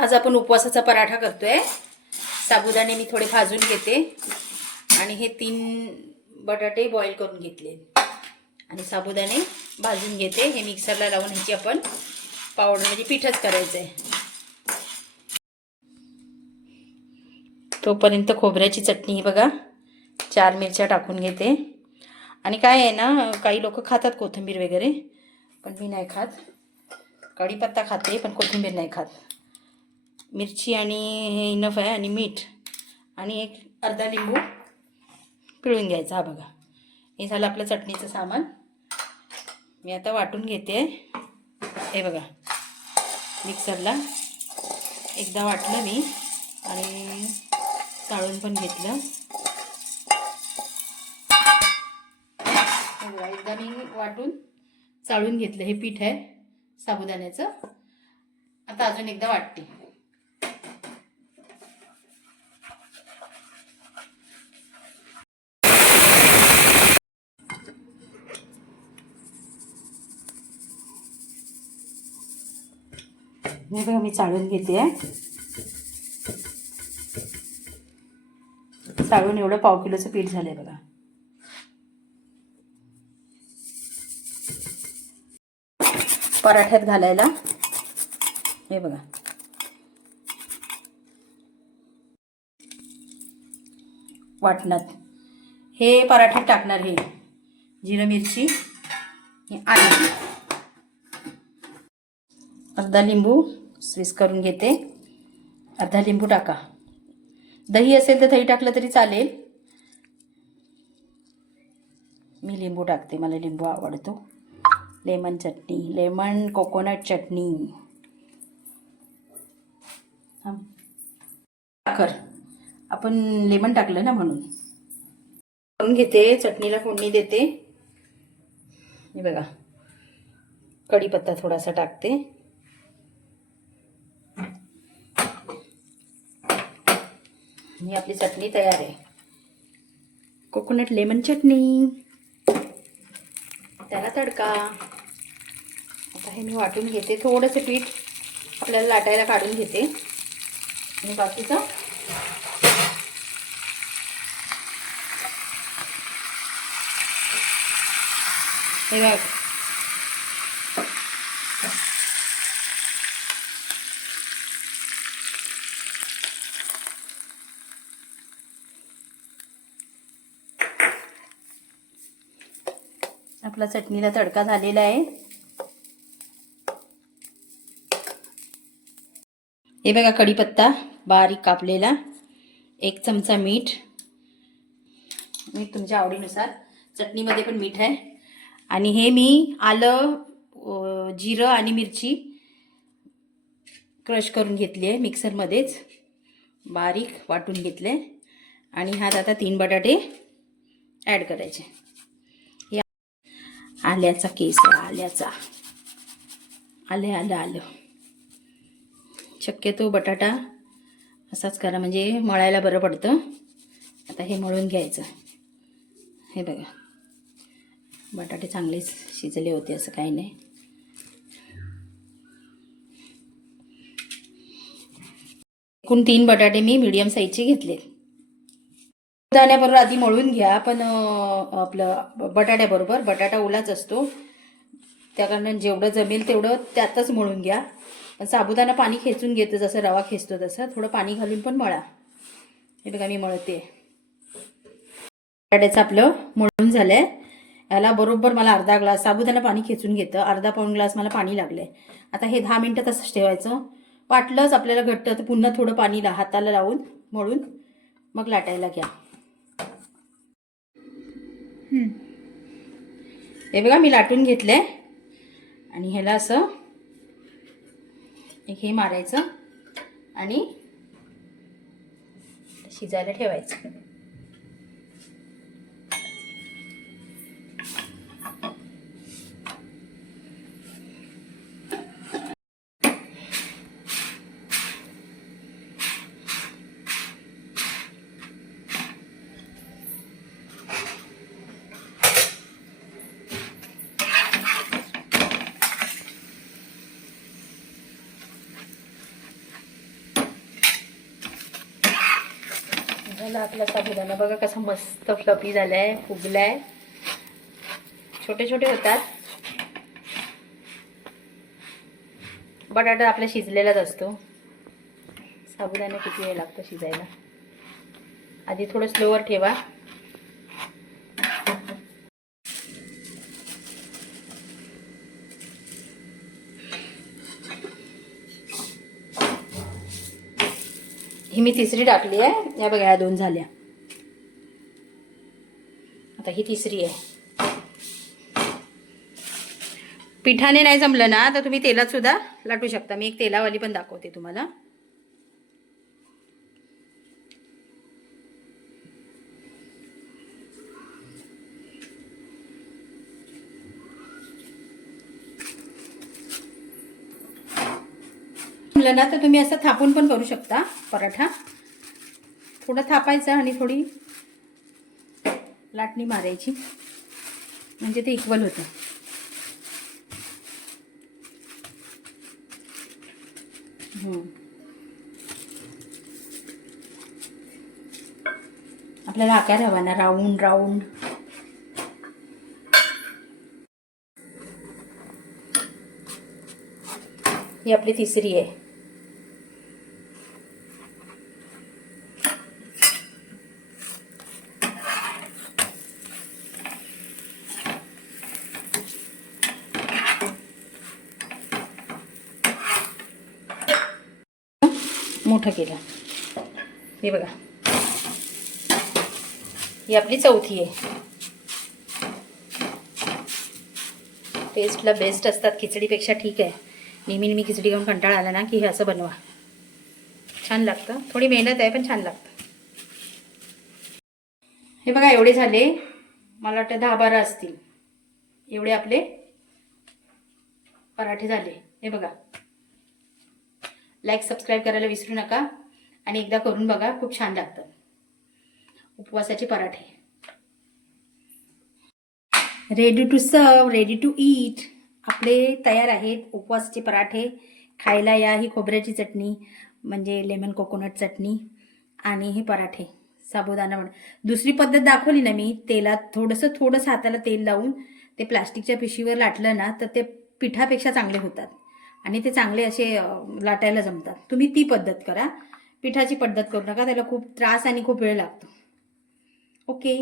आज आपण उपवासाचा पराठा करतोय। साबुदाणे मी थोडे भाजून घेते आणि हे 3 बटाटे बॉईल करून घेतले आणि साबुदाणे भाजून घेते। हे मिक्सरला लावून ह्याची आपण पावडर म्हणजे पीठच करायचं आहे। तोपर्यंत खोबऱ्याची चटणी ही बघा 4 मिरच्या टाकून घेते। आणि काय आहे ना, काही लोक खातात कोथिंबीर वगैरे, पण मी नाही खात। कढीपत्ता खाते पण कोथिंबीर नाही खात। मिरची आणि हे इनफ आहे आणि मीठ आणि एक अर्धा लिंबू पिळून घ्यायचा। हा बघा, हे झालं आपलं चटणीचं सामान। मी आता वाटून घेते। हे बघा, मिक्सरला एकदा वाटलं मी आणि चाळून पण घेतलं। एकदा मी वाटून चाळून घेतलं। हे पीठ आहे साबुदाण्याचं। आता अजून एकदा वाटते। हे बघा, मी चाळून घेते। चाळून एवढं पाव किलोचं पीठ झालंय बघा। पराठ्यात घालायला हे बघा, वाटणात हे पराठ्यात टाकणार। हे जिरं मिरची, हे आलं, अर्धा लिंबू स्वीज करून घेते। अर्धा लिंबू टाका। दही असेल तर दही टाकलं तरी चालेल। मी लिंबू टाकते, मला लिंबू आवडतो। लेमन चटणी, लेमन कोकोनट चटणी। साखर, आपण लेमन टाकलं ना म्हणून। करून घेते, चटणीला फोडणी देते। हे बघा, कढीपत्ता थोडासा टाकते। ही आपली चटणी तयार आहे, कोकोनट लेमन चटणी। त्याला तडका। आता हे मी वाटून घेते। थोडंसं पीठ आपल्याला लाटायला काढून घेते आणि बाकीचं हे बघ, आपला चटणीला तडका झालेला आहे। हे बघा, कढीपत्ता बारीक कापलेला, 1 चमचा मीठ तुमच्या आवडीनुसार। चटणीमध्ये पण मीठ आहे। आणि हे मी आलं, जिरं आणि मिरची क्रश करून घेतली आहे मिक्सरमध्येच, बारीक वाटून घेतले। आणि ह्यात आता 3 बटाटे ॲड करायचे। आल्याचा केस, आल्याचा, आलं। शक्यतो बटाटा असाच करा, म्हणजे मळायला बरं पडतं। आता हे मळून घ्यायचं। हे बघा, बटाटे चांगले शिजले होते, असं काही नाही। एकूण 3 बटाटे मी मीडियम साईजचे घेतले। दाण्याबरोबर आधी मळून घ्या, पण आपलं बटाट्याबरोबर, बटाटा ओलाच असतो त्या कारणाने जेवढं जमेल तेवढं त्यातच मळून घ्या। पण साबुदाणा पाणी खेचून घेतो, जसं रवा खेचतो तसं थोडं पाणी घालून पण मळा। हे बघा, मी मळते। बटाट्याचं आपलं मळून झालंय। याला बरोबर मला अर्धा ग्लास साबुदाणा पाणी खेचून घेतं, अर्धा पाऊण ग्लास मला पाणी लागलंय। आता हे 10 मिनिटं तसंच ठेवायचं। वाटलंच आपल्याला घट्ट तर पुन्हा थोडं पाणी हाताला लावून मळून मग लाटायला घ्या। हे बघा, मी लाटून घेतले आणि ह्याला असं हे मारायचं आणि शिजायला ठेवायचं। झाला आपला साबुदाणा. बघा कसा मस्त फ्लफी झालाय, फुगलाय. छोटे छोटे होतात. बटाटा आपला शिजलेलाच असतो. साबुदाणा किती वेळ लागतो शिजायला. आधी थोडं स्लोवर ठेवा. ही मी तिसरी टाकली आहे. या बघा, या 2 झाल्या. आता ही तिसरी आहे. पिठाने नाही जमलं ना तर तुम्ही तेलात सुद्धा लाटू शकता. मी एक तेलावाली पण दाखवते तुम्हाला. जमलं ना तर तुम्ही असं थापून पण करू शकता पराठा. थोडं थापायचं आणि थोडी लाटणी मारायची, म्हणजे ते इक्वल होतं. आपल्याला आकार हवा ना, राऊंड राऊंड. ही आपली तिसरी आहे. मोठं केलं. हे बघा, ही आपली चौथी आहे. टेस्टला बेस्ट असतात. खिचडीपेक्षा ठीक आहे. नेहमी मी खिचडी घेऊन कंटाळा आला ना की हे असं बनवा, छान लागतं. थोडी मेहनत आहे पण छान लागतं. हे बघा एवढे झाले. मला वाटतं 10-12 असतील. एवढे आपले पराठे झाले. हे बघा, लाईक सबस्क्राईब करायला विसरू नका आणि एकदा करून बघा, खूप छान लागतात उपवासाचे पराठे. Ready to serve, ready to eat. आपले तयार आहेत उपवासाचे पराठे. खायला या. ही खोबऱ्याची चटणी म्हणजे लेमन कोकोनट चटणी आणि हे पराठे साबुदाणा वडे. दुसरी पद्धत दाखवली ना मी, तेलात थोडंसं हाताला तेल लावून ते प्लास्टिकच्या पिशवीवर लाटलं ना तर ते पिठापेक्षा चांगले होतात आणि ते चांगले असे लाटायला जमतात. तुम्ही ती पद्धत करा. पिठाची पद्धत करू नका, त्याला खूप त्रास आणि खूप वेळ लागतो. ओके.